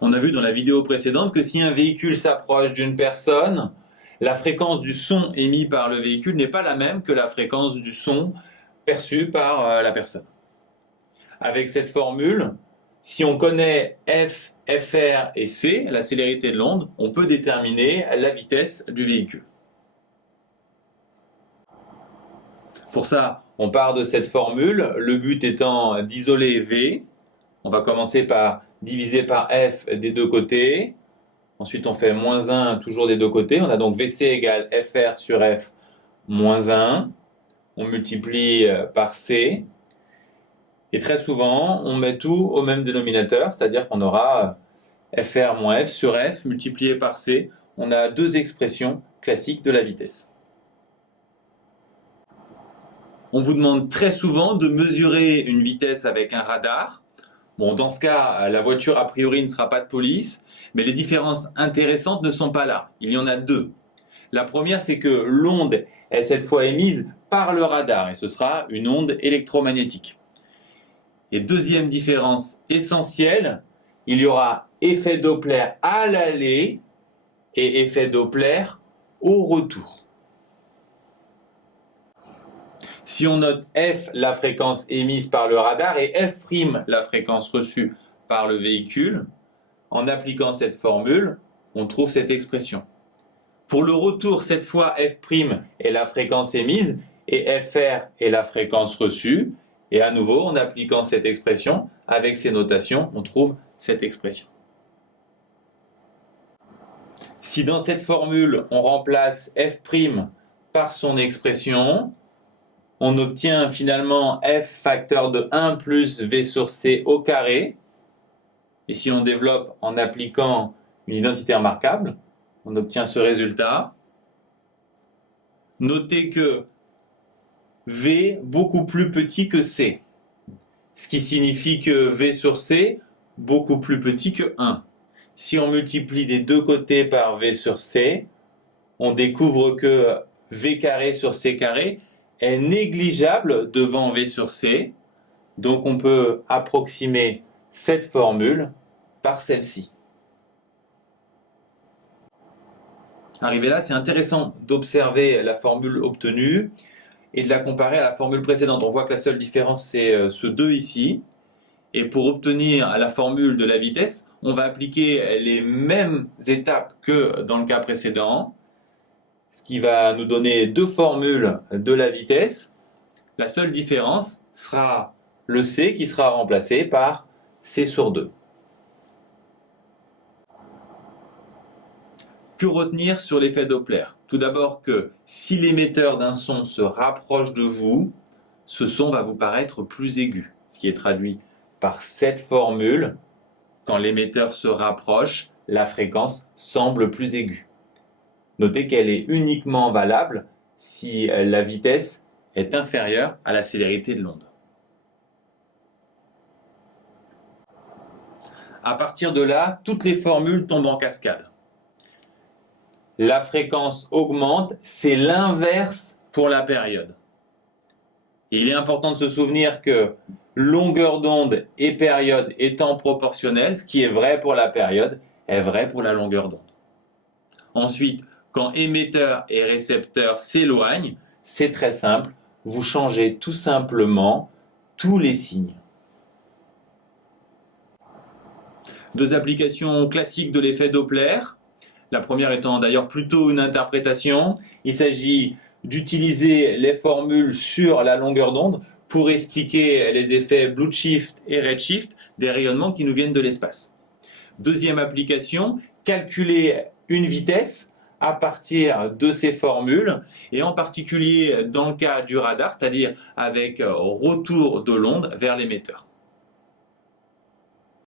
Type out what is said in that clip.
On a vu dans la vidéo précédente que si un véhicule s'approche d'une personne, la fréquence du son émis par le véhicule n'est pas la même que la fréquence du son perçu par la personne. Avec cette formule, si on connaît F, FR et C, la célérité de l'onde, on peut déterminer la vitesse du véhicule. Pour ça, on part de cette formule, le but étant d'isoler V. On va commencer par diviser par F des deux côtés. Ensuite, on fait moins 1 toujours des deux côtés. On a donc VC égale FR sur F moins 1. On multiplie par C. Et très souvent, on met tout au même dénominateur, c'est-à-dire qu'on aura FR moins F sur F multiplié par C. On a deux expressions classiques de la vitesse. On vous demande très souvent de mesurer une vitesse avec un radar. Bon, dans ce cas, la voiture a priori ne sera pas de police, mais les différences intéressantes ne sont pas là. Il y en a deux. La première, c'est que l'onde est cette fois émise par le radar, et ce sera une onde électromagnétique. Et deuxième différence essentielle, il y aura effet Doppler à l'aller et effet Doppler au retour. Si on note F, la fréquence émise par le radar, et F', la fréquence reçue par le véhicule, en appliquant cette formule, on trouve cette expression. Pour le retour, cette fois, F' est la fréquence émise et FR est la fréquence reçue. Et à nouveau, en appliquant cette expression, avec ces notations, on trouve cette expression. Si dans cette formule, on remplace F' par son expression, on obtient finalement F facteur de 1 plus V sur C au carré. Et si on développe en appliquant une identité remarquable, on obtient ce résultat. Notez que V beaucoup plus petit que C, ce qui signifie que V sur C beaucoup plus petit que 1. Si on multiplie des deux côtés par V sur C, on découvre que V carré sur C carré est négligeable devant V sur C, donc on peut approximer cette formule par celle-ci. Arrivé là, c'est intéressant d'observer la formule obtenue et de la comparer à la formule précédente. On voit que la seule différence, c'est ce 2 ici. Et pour obtenir la formule de la vitesse, on va appliquer les mêmes étapes que dans le cas précédent, ce qui va nous donner deux formules de la vitesse. La seule différence sera le C qui sera remplacé par C sur 2. Que retenir sur l'effet Doppler? Tout d'abord que si l'émetteur d'un son se rapproche de vous, ce son va vous paraître plus aigu, ce qui est traduit par cette formule. Quand l'émetteur se rapproche, la fréquence semble plus aiguë. Notez qu'elle est uniquement valable si la vitesse est inférieure à la célérité de l'onde. À partir de là, toutes les formules tombent en cascade. La fréquence augmente, c'est l'inverse pour la période. Et il est important de se souvenir que longueur d'onde et période étant proportionnelles, ce qui est vrai pour la période est vrai pour la longueur d'onde. Ensuite, quand émetteur et récepteur s'éloignent, c'est très simple, vous changez tout simplement tous les signes. Deux applications classiques de l'effet Doppler. La première étant d'ailleurs plutôt une interprétation. Il s'agit d'utiliser les formules sur la longueur d'onde pour expliquer les effets blue shift et red shift des rayonnements qui nous viennent de l'espace. Deuxième application, calculer une vitesse à partir de ces formules et en particulier dans le cas du radar, c'est-à-dire avec retour de l'onde vers l'émetteur.